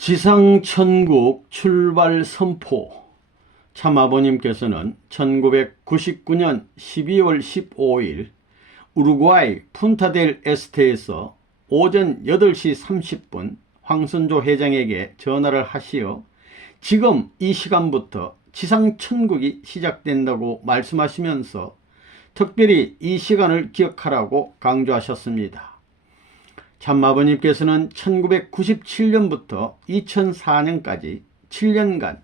지상천국 출발 선포. 참아버님께서는 1999년 12월 15일 우루과이 푼타델 에스테에서 오전 8시 30분 황선조 회장에게 전화를 하시어 지금 이 시간부터 지상천국이 시작된다고 말씀하시면서 특별히 이 시간을 기억하라고 강조하셨습니다. 참아버님께서는 1997년부터 2004년까지 7년간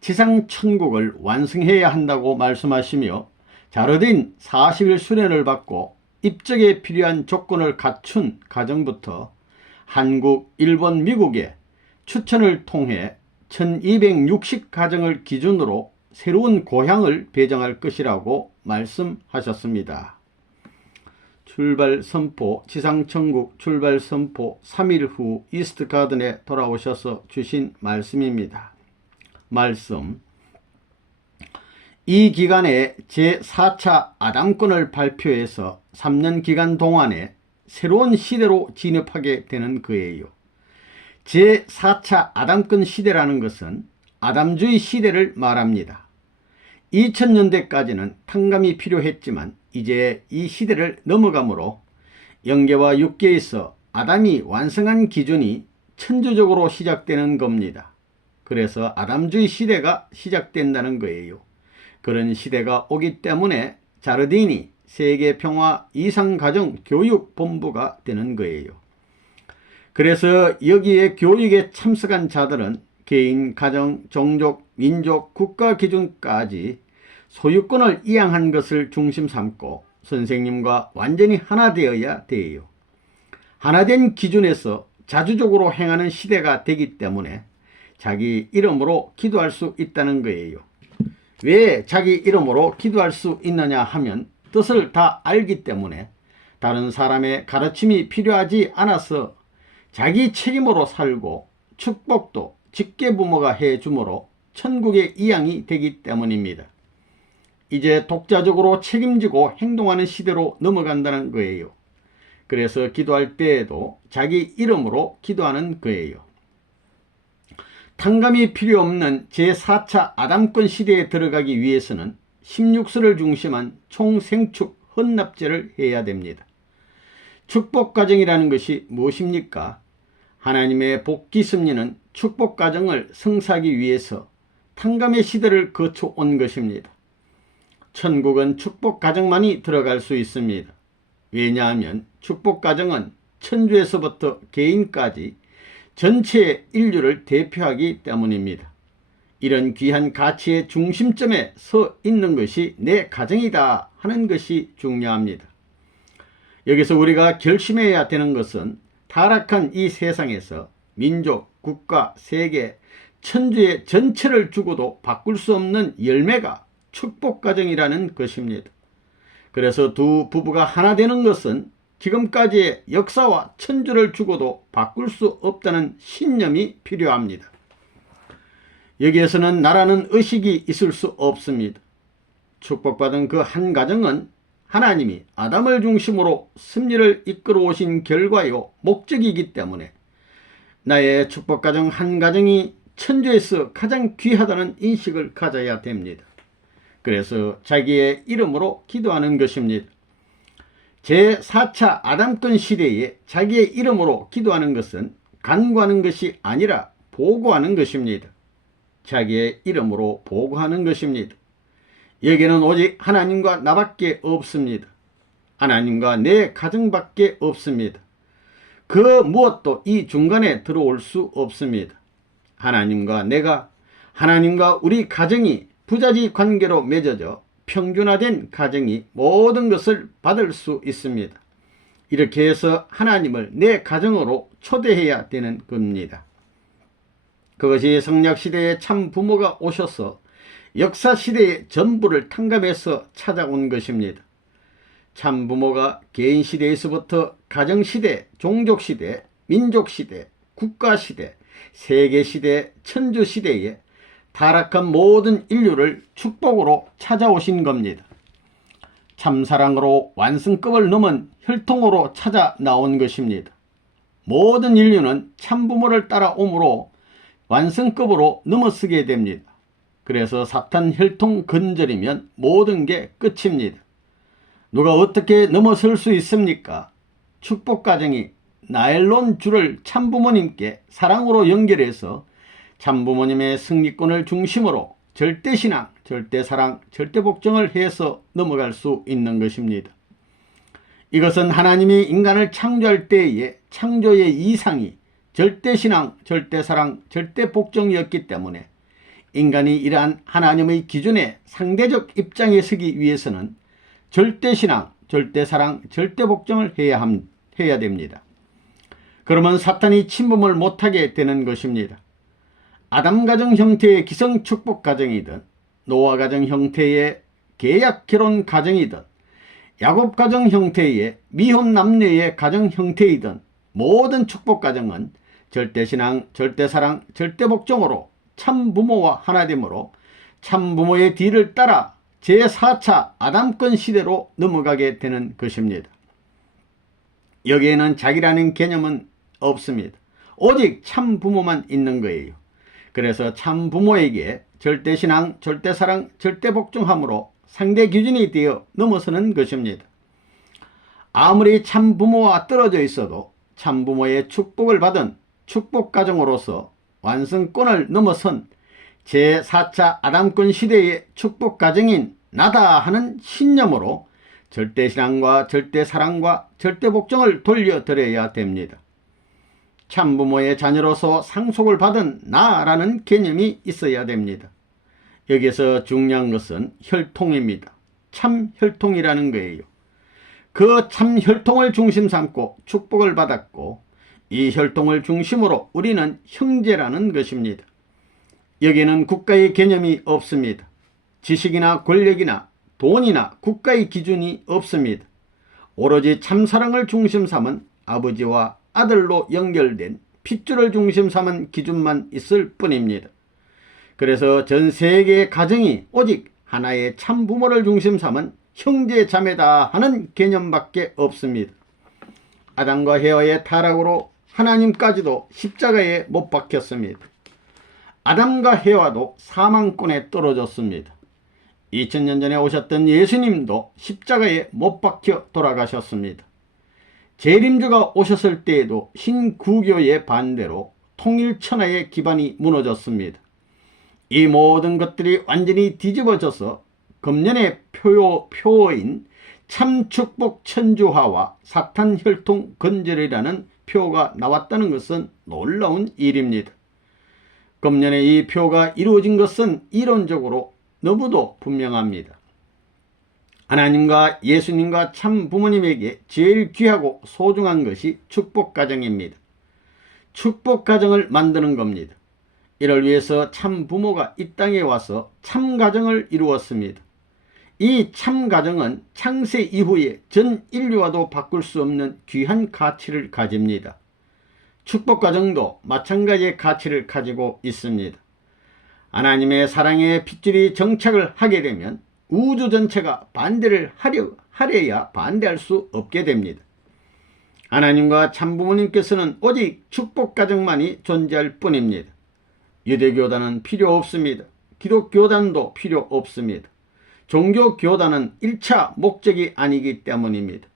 지상천국을 완성해야 한다고 말씀하시며 자르딘 40일 수련을 받고 입적에 필요한 조건을 갖춘 가정부터 한국, 일본, 미국의 추천을 통해 1260가정을 기준으로 새로운 고향을 배정할 것이라고 말씀하셨습니다. 출발 선포, 지상천국 출발 선포 3일 후 이스트 가든에 돌아오셔서 주신 말씀입니다. 말씀. 이 기간에 제4차 아담권을 발표해서 3년 기간 동안에 새로운 시대로 진입하게 되는 거예요. 제4차 아담권 시대라는 것은 아담주의 시대를 말합니다. 2000년대까지는 탕감이 필요했지만 이제 이 시대를 넘어가므로 영계와 육계에서 아담이 완성한 기준이 천주적으로 시작되는 겁니다. 그래서 아담주의 시대가 시작된다는 거예요. 그런 시대가 오기 때문에 자르딘이 세계평화 이상가정교육본부가 되는 거예요. 그래서 여기에 교육에 참석한 자들은 개인, 가정, 종족, 민족, 국가 기준까지 소유권을 이양한 것을 중심 삼고 선생님과 완전히 하나 되어야 돼요. 하나된 기준에서 자주적으로 행하는 시대가 되기 때문에 자기 이름으로 기도할 수 있다는 거예요. 왜 자기 이름으로 기도할 수 있느냐 하면 뜻을 다 알기 때문에 다른 사람의 가르침이 필요하지 않아서 자기 책임으로 살고 축복도 직계부모가 해주므로 천국의 이양이 되기 때문입니다. 이제 독자적으로 책임지고 행동하는 시대로 넘어간다는 거예요. 그래서 기도할 때에도 자기 이름으로 기도하는 거예요. 탕감이 필요 없는 제4차 아담권 시대에 들어가기 위해서는 16세를 중심한 총생축 헌납제를 해야 됩니다. 축복가정이라는 것이 무엇입니까? 하나님의 복기 섭리는 축복가정을 성사하기 위해서 탕감의 시대를 거쳐온 것입니다. 천국은 축복가정만이 들어갈 수 있습니다. 왜냐하면 축복가정은 천주에서부터 개인까지 전체 인류를 대표하기 때문입니다. 이런 귀한 가치의 중심점에 서 있는 것이 내 가정이다 하는 것이 중요합니다. 여기서 우리가 결심해야 되는 것은 타락한 이 세상에서 민족, 국가, 세계, 천주의 전체를 주고도 바꿀 수 없는 열매가 축복가정이라는 것입니다. 그래서 두 부부가 하나 되는 것은 지금까지의 역사와 천주를 주고도 바꿀 수 없다는 신념이 필요합니다. 여기에서는 나라는 의식이 있을 수 없습니다. 축복받은 그 한 가정은 하나님이 아담을 중심으로 섭리를 이끌어 오신 결과요 목적이기 때문에 나의 축복가정 한 가정이 천주에서 가장 귀하다는 인식을 가져야 됩니다. 그래서 자기의 이름으로 기도하는 것입니다. 제4차 아담권 시대에 자기의 이름으로 기도하는 것은 간구하는 것이 아니라 보고하는 것입니다. 자기의 이름으로 보고하는 것입니다. 여기에는 오직 하나님과 나밖에 없습니다. 하나님과 내 가정밖에 없습니다. 그 무엇도 이 중간에 들어올 수 없습니다. 하나님과 내가, 하나님과 우리 가정이 부자지 관계로 맺어져 평준화된 가정이 모든 것을 받을 수 있습니다. 이렇게 해서 하나님을 내 가정으로 초대해야 되는 겁니다. 그것이 성약시대에 참 부모가 오셔서 역사시대의 전부를 탕감해서 찾아온 것입니다. 참 부모가 개인시대에서부터 가정시대, 종족시대, 민족시대, 국가시대, 세계시대, 천주시대에 타락한 모든 인류를 축복으로 찾아오신 겁니다. 참사랑으로 완성급을 넘은 혈통으로 찾아 나온 것입니다. 모든 인류는 참부모를 따라오므로 완성급으로 넘어서게 됩니다. 그래서 사탄 혈통 근절이면 모든 게 끝입니다. 누가 어떻게 넘어설 수 있습니까? 축복가정이 나일론 줄을 참부모님께 사랑으로 연결해서 참부모님의 승리권을 중심으로 절대신앙, 절대사랑, 절대복종을 해서 넘어갈 수 있는 것입니다. 이것은 하나님이 인간을 창조할 때의 창조의 이상이 절대신앙, 절대사랑, 절대복종이었기 때문에 인간이 이러한 하나님의 기준에 상대적 입장에 서기 위해서는 절대신앙, 절대사랑, 절대복종을 해야 됩니다. 그러면 사탄이 침범을 못하게 되는 것입니다. 아담 가정 형태의 기성 축복 가정이든 노아 가정 형태의 계약 결혼 가정이든 야곱 가정 형태의 미혼 남녀의 가정 형태이든 모든 축복 가정은 절대신앙, 절대사랑, 절대복종으로 참부모와 하나됨으로 참부모의 뒤를 따라 제4차 아담권 시대로 넘어가게 되는 것입니다. 여기에는 자기라는 개념은 없습니다. 오직 참부모만 있는 거예요. 그래서 참부모에게 절대신앙, 절대사랑, 절대복종함으로 상대 기준이 되어 넘어서는 것입니다. 아무리 참부모와 떨어져 있어도 참부모의 축복을 받은 축복가정으로서 완성권을 넘어선 제4차 아담권 시대의 축복가정인 나다 하는 신념으로 절대신앙과 절대사랑과 절대복종을 돌려드려야 됩니다. 참부모의 자녀로서 상속을 받은 나라는 개념이 있어야 됩니다. 여기서 중요한 것은 혈통입니다. 참혈통이라는 거예요. 그 참혈통을 중심 삼고 축복을 받았고 이 혈통을 중심으로 우리는 형제라는 것입니다. 여기에는 국가의 개념이 없습니다. 지식이나 권력이나 돈이나 국가의 기준이 없습니다. 오로지 참사랑을 중심 삼은 아버지와 아들로 연결된 핏줄을 중심 삼은 기준만 있을 뿐입니다. 그래서 전 세계의 가정이 오직 하나의 참부모를 중심 삼은 형제 자매다 하는 개념밖에 없습니다. 아담과 헤와의 타락으로 하나님까지도 십자가에 못 박혔습니다. 아담과 헤와도 사망권에 떨어졌습니다. 2000년 전에 오셨던 예수님도 십자가에 못 박혀 돌아가셨습니다. 재림주가 오셨을 때에도 신구교의 반대로 통일천하의 기반이 무너졌습니다. 이 모든 것들이 완전히 뒤집어져서 금년의 표어인 참축복 천주화와 사탄 혈통 건절이라는 표가 나왔다는 것은 놀라운 일입니다. 금년에 이 표가 이루어진 것은 이론적으로 너무도 분명합니다. 하나님과 예수님과 참 부모님에게 제일 귀하고 소중한 것이 축복가정입니다. 축복가정을 만드는 겁니다. 이를 위해서 참 부모가 이 땅에 와서 참가정을 이루었습니다. 이 참가정은 창세 이후에 전 인류와도 바꿀 수 없는 귀한 가치를 가집니다. 축복가정도 마찬가지의 가치를 가지고 있습니다. 하나님의 사랑의 핏줄이 정착을 하게 되면 우주 전체가 반대를 하려야 반대할 수 없게 됩니다. 하나님과 참부모님께서는 오직 축복가정만이 존재할 뿐입니다. 유대교단은 필요 없습니다. 기독교단도 필요 없습니다. 종교교단은 1차 목적이 아니기 때문입니다.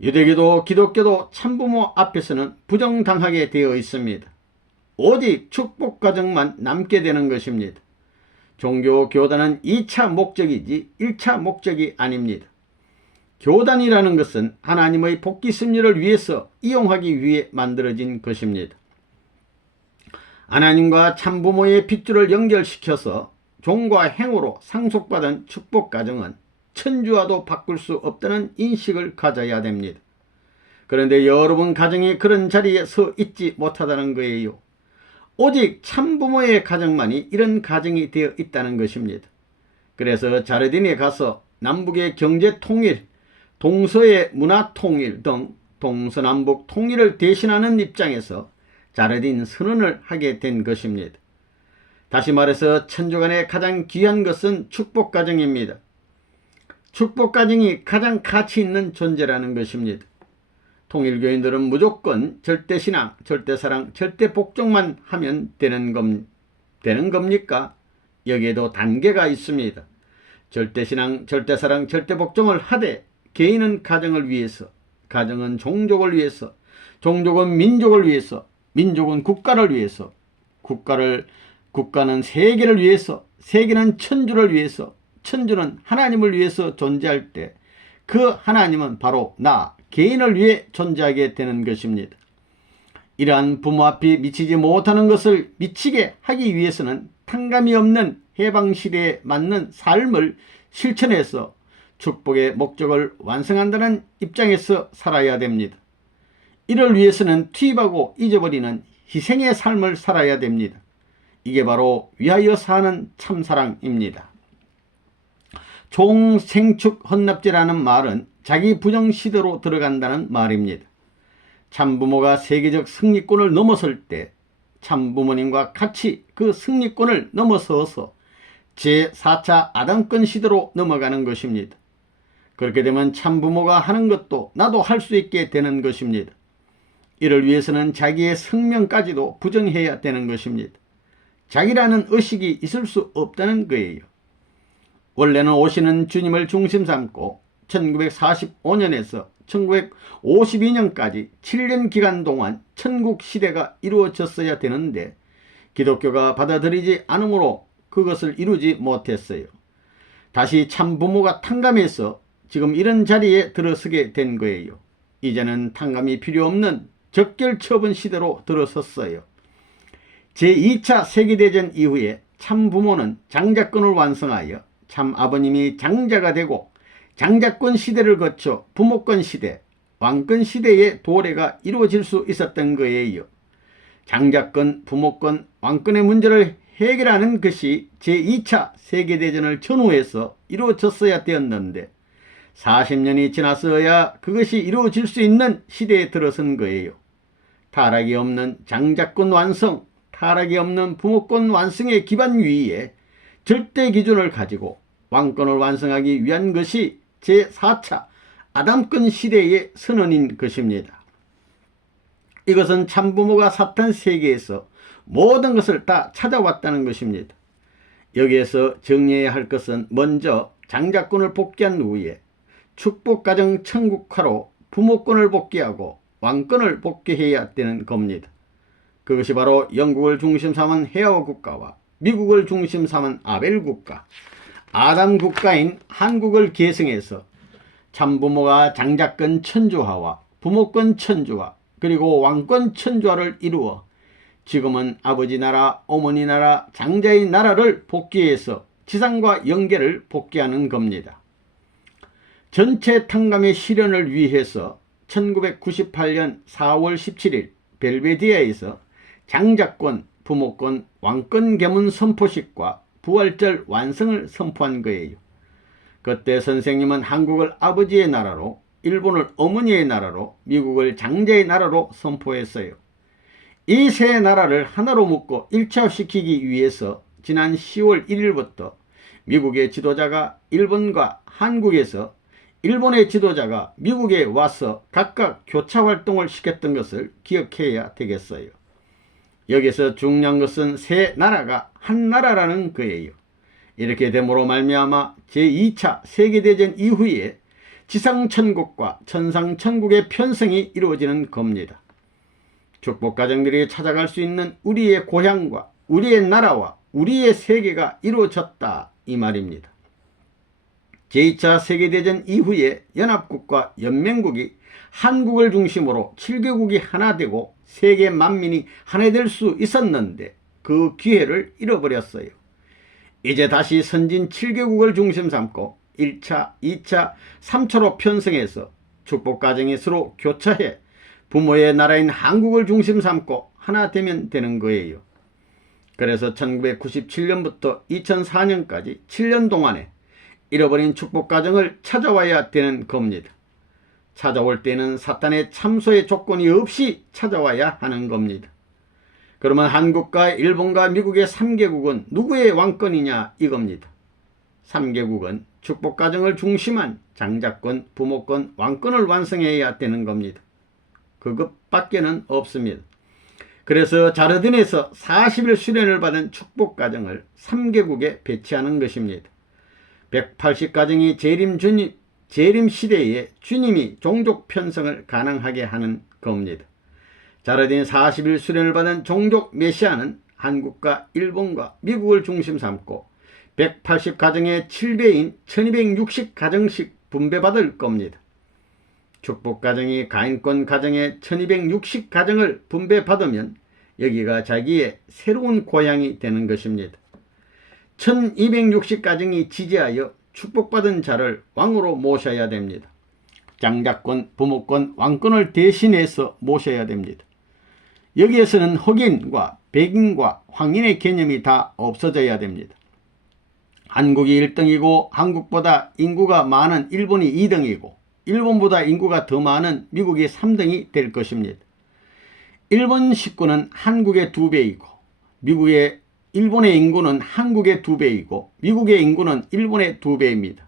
유대교도 기독교도 참부모 앞에서는 부정당하게 되어 있습니다. 오직 축복가정만 남게 되는 것입니다. 종교교단은 2차 목적이지 1차 목적이 아닙니다. 교단이라는 것은 하나님의 복귀 승리를 위해서 이용하기 위해 만들어진 것입니다. 하나님과 참부모의 핏줄을 연결시켜서 종과 행으로 상속받은 축복가정은 천주와도 바꿀 수 없다는 인식을 가져야 됩니다. 그런데 여러분 가정이 그런 자리에 서 있지 못하다는 거예요. 오직 참부모의 가정만이 이런 가정이 되어 있다는 것입니다. 그래서 자르딘에 가서 남북의 경제 통일, 동서의 문화 통일 등 동서남북 통일을 대신하는 입장에서 자르딘 선언을 하게 된 것입니다. 다시 말해서 천주간에 가장 귀한 것은 축복가정입니다. 축복가정이 가장 가치 있는 존재라는 것입니다. 통일교인들은 무조건 절대신앙, 절대사랑, 절대복종만 하면 되는 겁니까? 여기에도 단계가 있습니다. 절대신앙, 절대사랑, 절대복종을 하되 개인은 가정을 위해서, 가정은 종족을 위해서, 종족은 민족을 위해서, 민족은 국가를 위해서, 국가는 세계를 위해서, 세계는 천주를 위해서, 천주는 하나님을 위해서 존재할 때 그 하나님은 바로 나 개인을 위해 존재하게 되는 것입니다. 이러한 부모 앞이 미치지 못하는 것을 미치게 하기 위해서는 탕감이 없는 해방시대에 맞는 삶을 실천해서 축복의 목적을 완성한다는 입장에서 살아야 됩니다. 이를 위해서는 투입하고 잊어버리는 희생의 삶을 살아야 됩니다. 이게 바로 위하여 사는 참사랑입니다. 총생축 헌납제라는 말은 자기 부정시대로 들어간다는 말입니다. 참부모가 세계적 승리권을 넘어설 때 참부모님과 같이 그 승리권을 넘어서서 제4차 아담권 시대로 넘어가는 것입니다. 그렇게 되면 참부모가 하는 것도 나도 할 수 있게 되는 것입니다. 이를 위해서는 자기의 생명까지도 부정해야 되는 것입니다. 자기라는 의식이 있을 수 없다는 거예요. 원래는 오시는 주님을 중심 삼고 1945년에서 1952년까지 7년 기간 동안 천국 시대가 이루어졌어야 되는데 기독교가 받아들이지 않으므로 그것을 이루지 못했어요. 다시 참부모가 탕감해서 지금 이런 자리에 들어서게 된 거예요. 이제는 탕감이 필요 없는 적결처분 시대로 들어섰어요. 제2차 세계대전 이후에 참부모는 장자권을 완성하여 참아버님이 장자가 되고 장자권 시대를 거쳐 부모권 시대, 왕권 시대의 도래가 이루어질 수 있었던 거예요. 장자권, 부모권, 왕권의 문제를 해결하는 것이 제2차 세계대전을 전후해서 이루어졌어야 되었는데 40년이 지나서야 그것이 이루어질 수 있는 시대에 들어선 거예요. 타락이 없는 장자권 완성, 타락이 없는 부모권 완성의 기반 위에 절대 기준을 가지고 왕권을 완성하기 위한 것이 제4차 아담권 시대의 선언인 것입니다. 이것은 참부모가 사탄 세계에서 모든 것을 다 찾아왔다는 것입니다. 여기에서 정리해야 할 것은 먼저 장자권을 복귀한 후에 축복가정 천국화로 부모권을 복귀하고 왕권을 복귀해야 되는 겁니다. 그것이 바로 영국을 중심 삼은 헤어 국가와 미국을 중심 삼은 아벨 국가, 아담 국가인 한국을 계승해서 참부모가 장자권 천주화와 부모권 천주화 그리고 왕권 천주화를 이루어 지금은 아버지 나라, 어머니 나라, 장자의 나라를 복귀해서 지상과 영계를 복귀하는 겁니다. 전체 탕감의 실현을 위해서 1998년 4월 17일 벨베디아에서 장자권, 부모권, 왕권 계문 선포식과 부활절 완성을 선포한 거예요. 그때 선생님은 한국을 아버지의 나라로, 일본을 어머니의 나라로, 미국을 장자의 나라로 선포했어요. 이 세 나라를 하나로 묶고 일체화시키기 위해서 지난 10월 1일부터 미국의 지도자가 일본과 한국에서 일본의 지도자가 미국에 와서 각각 교차활동을 시켰던 것을 기억해야 되겠어요. 여기서 중요한 것은 세 나라가 한 나라라는 거예요. 이렇게 됨으로 말미암아 제2차 세계대전 이후에 지상천국과 천상천국의 편성이 이루어지는 겁니다. 축복가정들이 찾아갈 수 있는 우리의 고향과 우리의 나라와 우리의 세계가 이루어졌다 이 말입니다. 제2차 세계대전 이후에 연합국과 연맹국이 한국을 중심으로 7개국이 하나 되고 세계 만민이 하나 될 수 있었는데 그 기회를 잃어버렸어요. 이제 다시 선진 7개국을 중심 삼고 1차, 2차, 3차로 편성해서 축복가정이 서로 교차해 부모의 나라인 한국을 중심 삼고 하나 되면 되는 거예요. 그래서 1997년부터 2004년까지 7년 동안에 잃어버린 축복가정을 찾아와야 되는 겁니다. 찾아올 때는 사탄의 참소의 조건이 없이 찾아와야 하는 겁니다. 그러면 한국과 일본과 미국의 3개국은 누구의 왕권이냐 이겁니다. 3개국은 축복가정을 중심한 장자권, 부모권, 왕권을 완성해야 되는 겁니다. 그것밖에는 없습니다. 그래서 자르딘에서 40일 수련을 받은 축복가정을 3개국에 배치하는 것입니다. 180가정이 재림 시대에 주님이 종족 편성을 가능하게 하는 겁니다. 자르딘 40일 수련을 받은 종족 메시아는 한국과 일본과 미국을 중심 삼고 180가정의 7배인 1260가정씩 분배받을 겁니다. 축복가정이 가인권 가정의 1260가정을 분배받으면 여기가 자기의 새로운 고향이 되는 것입니다. 1260가정이 지지하여 축복받은 자를 왕으로 모셔야 됩니다. 장자권, 부모권, 왕권을 대신해서 모셔야 됩니다. 여기에서는 흑인과 백인과 황인의 개념이 다 없어져야 됩니다. 한국이 1등이고 한국보다 인구가 많은 일본이 2등이고 일본보다 인구가 더 많은 미국이 3등이 될 것입니다. 일본 식구는 한국의 2배이고 일본의 인구는 한국의 2배이고 미국의 인구는 일본의 2배입니다.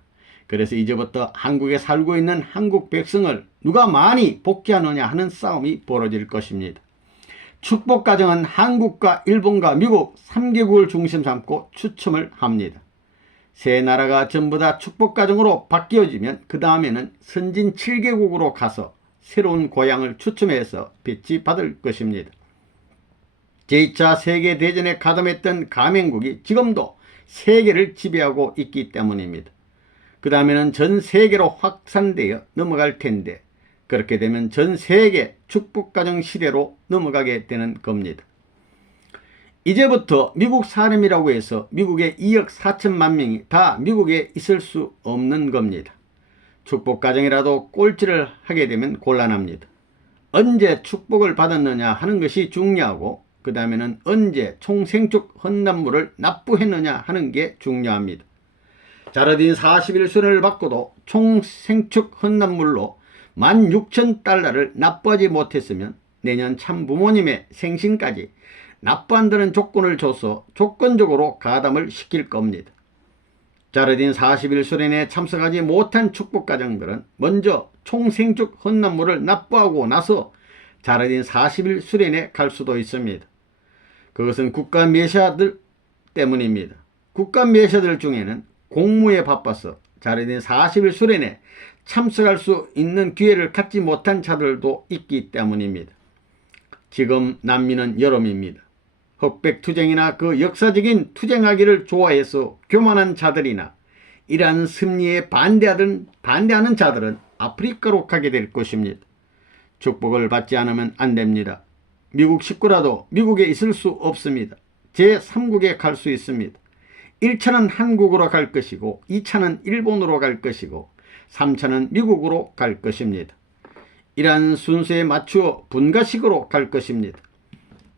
그래서 이제부터 한국에 살고 있는 한국 백성을 누가 많이 복귀하느냐 하는 싸움이 벌어질 것입니다. 축복가정은 한국과 일본과 미국 3개국을 중심 삼고 추첨을 합니다. 세 나라가 전부 다 축복가정으로 바뀌어지면 그 다음에는 선진 7개국으로 가서 새로운 고향을 추첨해서 배치받을 것입니다. 제2차 세계대전에 가담했던 가맹국이 지금도 세계를 지배하고 있기 때문입니다. 그 다음에는 전 세계로 확산되어 넘어갈 텐데 그렇게 되면 전 세계 축복가정 시대로 넘어가게 되는 겁니다. 이제부터 미국 사람이라고 해서 미국의 2억 4천만 명이 다 미국에 있을 수 없는 겁니다. 축복가정이라도 꼴찌를 하게 되면 곤란합니다. 언제 축복을 받았느냐 하는 것이 중요하고 그 다음에는 언제 총생축 헌납물을 납부했느냐 하는 게 중요합니다. 자르딘 40일 수련을 받고도 총생축 헌납물로 16,000달러를 납부하지 못했으면 내년 참부모님의 생신까지 납부한다는 조건을 줘서 조건적으로 가담을 시킬 겁니다. 자르딘 40일 수련에 참석하지 못한 축복가정들은 먼저 총생축 헌납물을 납부하고 나서 자르딘 40일 수련에 갈 수도 있습니다. 그것은 국가 메시아들 때문입니다. 국가 메시아들 중에는 공무에 바빠서 자르딘 40일 수련에 참석할 수 있는 기회를 갖지 못한 자들도 있기 때문입니다. 지금 난민은 여름입니다. 흑백 투쟁이나 그 역사적인 투쟁하기를 좋아해서 교만한 자들이나 이러한 섭리에 반대하는 자들은 아프리카로 가게 될 것입니다. 축복을 받지 않으면 안 됩니다. 미국 식구라도 미국에 있을 수 없습니다. 제3국에 갈 수 있습니다. 1차는 한국으로 갈 것이고 2차는 일본으로 갈 것이고 3차는 미국으로 갈 것입니다. 이러한 순서에 맞추어 분가식으로 갈 것입니다.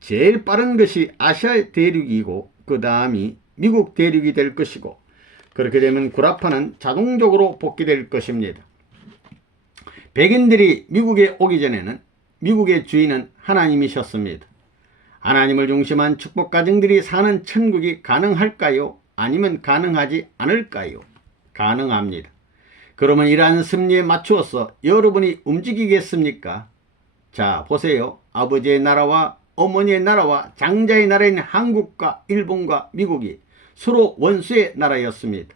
제일 빠른 것이 아시아 대륙이고 그 다음이 미국 대륙이 될 것이고 그렇게 되면 구라파는 자동적으로 복귀될 것입니다. 백인들이 미국에 오기 전에는 미국의 주인은 하나님이셨습니다. 하나님을 중심한 축복가정들이 사는 천국이 가능할까요? 아니면 가능하지 않을까요? 가능합니다. 그러면 이러한 섭리에 맞추어서 여러분이 움직이겠습니까? 자, 보세요. 아버지의 나라와 어머니의 나라와 장자의 나라인 한국과 일본과 미국이 서로 원수의 나라였습니다.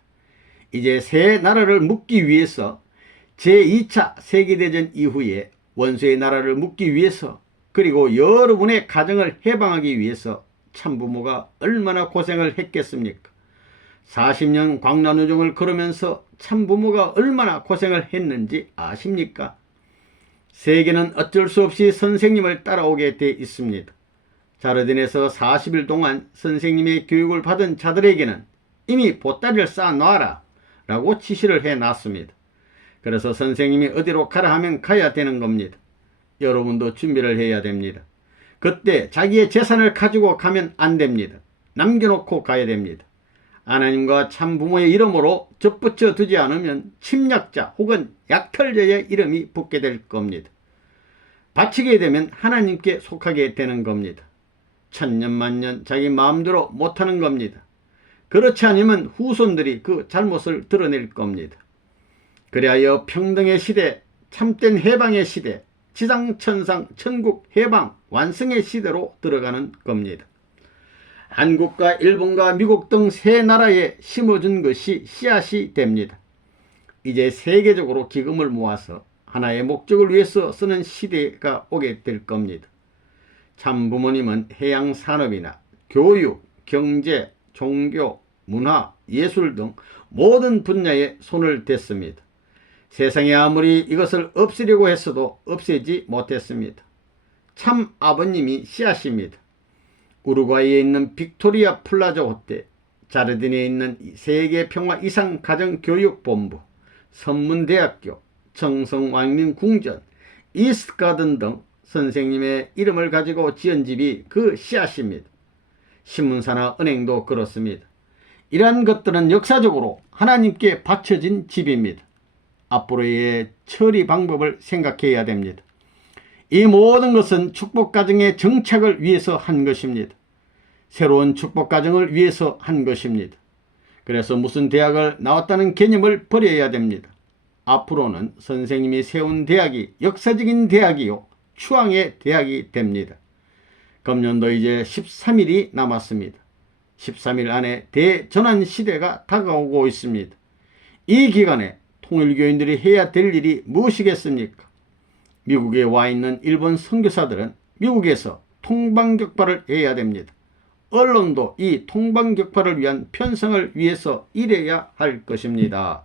이제 새 나라를 묶기 위해서 제2차 세계대전 이후에 원수의 나라를 묶기 위해서 그리고 여러분의 가정을 해방하기 위해서 참부모가 얼마나 고생을 했겠습니까? 40년 광란우정을 걸으면서 참부모가 얼마나 고생을 했는지 아십니까? 세계는 어쩔 수 없이 선생님을 따라오게 돼 있습니다. 자르딘에서 40일 동안 선생님의 교육을 받은 자들에게는 이미 보따리를 쌓아놔라 라고 지시를 해놨습니다. 그래서 선생님이 어디로 가라 하면 가야 되는 겁니다. 여러분도 준비를 해야 됩니다. 그때 자기의 재산을 가지고 가면 안 됩니다. 남겨놓고 가야 됩니다. 하나님과 참부모의 이름으로 접붙여 두지 않으면 침략자 혹은 약탈자의 이름이 붙게 될 겁니다. 바치게 되면 하나님께 속하게 되는 겁니다. 천년만년 자기 마음대로 못하는 겁니다. 그렇지 않으면 후손들이 그 잘못을 드러낼 겁니다. 그리하여 평등의 시대, 참된 해방의 시대, 지상천상 천국 해방 완성의 시대로 들어가는 겁니다. 한국과 일본과 미국 등 세 나라에 심어준 것이 씨앗이 됩니다. 이제 세계적으로 기금을 모아서 하나의 목적을 위해서 쓰는 시대가 오게 될 겁니다. 참 부모님은 해양 산업이나 교육, 경제, 종교, 문화, 예술 등 모든 분야에 손을 댔습니다. 세상에 아무리 이것을 없애려고 했어도 없애지 못했습니다. 참 아버님이 씨앗입니다. 우루과이에 있는 빅토리아 플라자 호텔, 자르딘에 있는 세계평화 이상 가정교육본부, 선문대학교, 청성왕림궁전, 이스트가든 등 선생님의 이름을 가지고 지은 집이 그 씨앗입니다. 신문사나 은행도 그렇습니다. 이러한 것들은 역사적으로 하나님께 바쳐진 집입니다. 앞으로의 처리 방법을 생각해야 됩니다. 이 모든 것은 축복가정의 정착을 위해서 한 것입니다. 새로운 축복가정을 위해서 한 것입니다. 그래서 무슨 대학을 나왔다는 개념을 버려야 됩니다. 앞으로는 선생님이 세운 대학이 역사적인 대학이요 추앙의 대학이 됩니다. 금년도 이제 13일이 남았습니다. 13일 안에 대전환 시대가 다가오고 있습니다. 이 기간에 통일교인들이 해야 될 일이 무엇이겠습니까? 미국에 와 있는 일본 선교사들은 미국에서 통방격파를 해야 됩니다. 언론도 이 통방격파를 위한 편성을 위해서 일해야 할 것입니다.